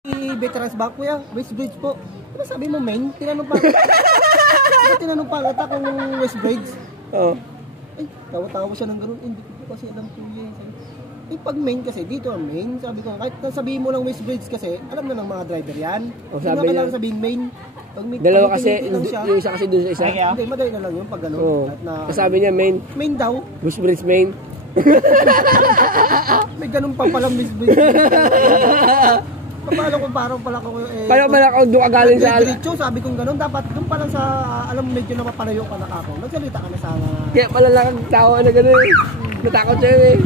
Veterans Bank kuya, West Bridge po. Diba sabi mo main? Tinanong pa. Tinanong pa ata kung West Bridge. Oo. Ay, tawa-tawa siya ng ganun. Hindi ko kasi alam kuya. Eh, pag main kasi, dito ang main. Sabi ko, kahit sabihin mo lang West Bridge kasi, alam na ng mga driver yan. O, Hindi sabi na kailangan niya. sabihin main. Dalawa pag kasi, tinitingnan siya, yung isa kasi doon sa isa. hindi, madali na lang yun pag gano'n. Oo. Na, Sabi niya, main. main daw. Bush Bridge main. May ganun pa palang West Bridge. Paano kung parang pala ko Paano pala ako doon ka galing sa... diretso, sabi kong gano'n, dapat doon pa lang sa, alam mo, medyo napapalayo ka na ako. Nagsalita ka na sa... Kaya pala lang ang tao na gano'n eh. Natakot siya eh.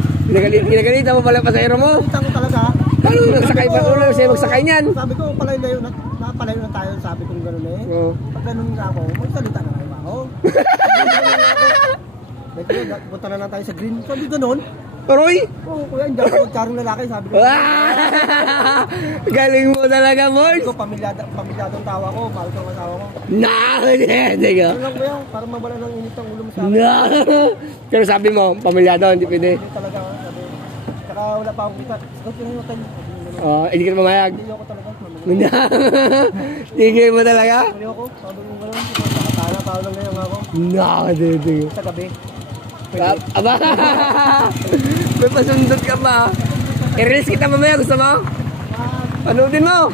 Ginagalitan mo pala pasahero mo. Nagsalita ko talaga. Paano nagsakay pa ulo siya magsakay niyan? Sabi ko, palayo na, napalayo na tayo, sabi kong gano'n eh. Oo. Pag gano'n nga ako, magsalita na kayo ako. Medyo, punta na lang tayo sa green. Sabi gano'n. Roy! Oo, kuya, hindi ako magkarong lalaki, sabi ko. Galing mo talaga, boys! Ko, pamilyadong tawa ko, mahal ko ang asawa ko. Hindi ka. Ano lang kuya, para mawala ng init ang ulo mo sa akin. Pero sabi mo, pamilyado, hindi pwede. Hindi talaga, sabi. Tsaka wala pa akong kita. Scott yung hotel. Hindi ka mamayag. Hindi ako talaga. Tigil mo talaga? Hindi ako, sabi ko gano'n. Tala lang ngayon ako. Hindi. Sa gabi. Aba! May pasundot ka pa. I-release kita mamaya, gusto mo? Panoodin mo!